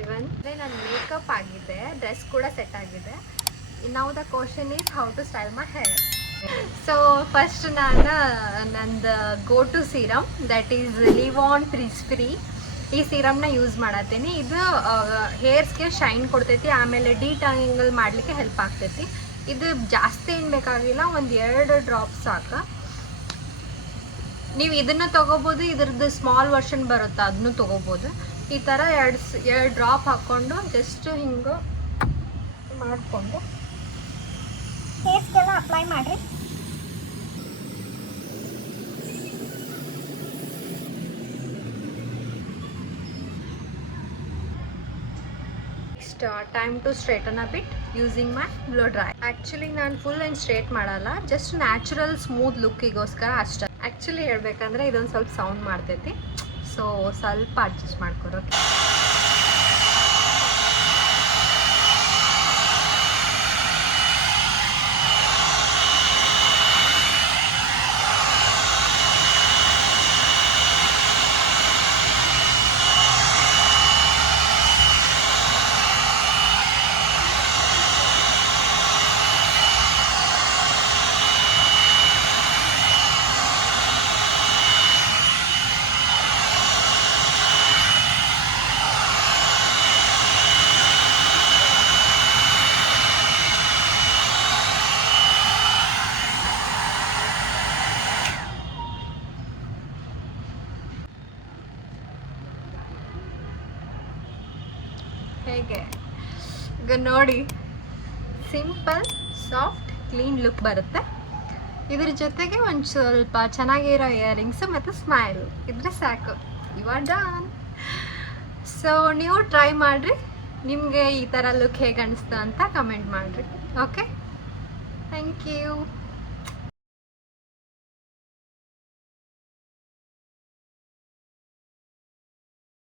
Everyone. ನನ್ನ makeup ಆಗಿದೆ, dress ಕೂಡ ಸೆಟ್ ಆಗಿದೆ. Now the question is how to style my hair. So first ನಾನು ನಂದು go to serum that is leave on frizz free. ಈ ಸೀರಮ್ನ ಯೂಸ್ ಮಾಡತ್ತೀನಿ. ಇದು ಹೇರ್ಸ್ಗೆ ಶೈನ್ ಕೊಡ್ತೈತಿ, ಆಮೇಲೆ ಡಿಟಾನಿಂಗಲ್ ಮಾಡಲಿಕ್ಕೆ ಹೆಲ್ಪ್ ಆಗ್ತೈತಿ. ಇದು ಜಾಸ್ತಿ ಏನು ಬೇಕಾಗಿಲ್ಲ, ಒಂದು 2 ಡ್ರಾಪ್ಸ್ ಸಾಕು. ನೀವು ಇದನ್ನು ತೊಗೋಬೋದು, ಇದ್ರದ್ದು ಸ್ಮಾಲ್ ವರ್ಷನ್ ಬರುತ್ತೆ ಅದನ್ನು ತೊಗೋಬೋದು. ಈ ಥರ ಎರಡು ಡ್ರಾಪ್ ಹಾಕ್ಕೊಂಡು ಜಸ್ಟ್ ಹಿಂಗೆ ಮಾಡಿಕೊಂಡು ಫೇಸ್ಗೆಲ್ಲ ಅಪ್ಲೈ ಮಾಡಿರಿ. Time to straighten a bit using my blow dry. Actually ನಾನು ಫುಲ್ ಆ್ಯಂಡ್ ಸ್ಟ್ರೇಟ್ ಮಾಡಲ್ಲ, ಜಸ್ಟ್ ನ್ಯಾಚುರಲ್ ಸ್ಮೂತ್ ಲುಕ್ಕಿಗೋಸ್ಕರ ಅಷ್ಟೇ. ಆ್ಯಕ್ಚುಲಿ ಹೇಳ್ಬೇಕಂದ್ರೆ ಇದೊಂದು ಸ್ವಲ್ಪ ಸೌಂಡ್ ಮಾಡ್ತೈತಿ, ಸೊ ಸ್ವಲ್ಪ ಅಡ್ಜಸ್ಟ್ ಮಾಡ್ಕೊಡೋಕೆ. ಹೇಗೆ ಈಗ ನೋಡಿ, ಸಿಂಪಲ್ ಸಾಫ್ಟ್ ಕ್ಲೀನ್ ಲುಕ್ ಬರುತ್ತೆ. ಇದ್ರ ಜೊತೆಗೆ ಒಂದು ಸ್ವಲ್ಪ ಚೆನ್ನಾಗಿರೋ ಇಯರಿಂಗ್ಸ್ ಮತ್ತು ಸ್ಮೈಲ್ ಇದ್ರೆ ಸಾಕು, ಇವಾಗ ಡನ್. ಸೊ ನೀವು ಟ್ರೈ ಮಾಡಿರಿ, ನಿಮಗೆ ಈ ಥರ ಲುಕ್ ಹೇಗೆ ಅನಿಸ್ತು ಅಂತ ಕಮೆಂಟ್ ಮಾಡಿರಿ. Okay, thank you.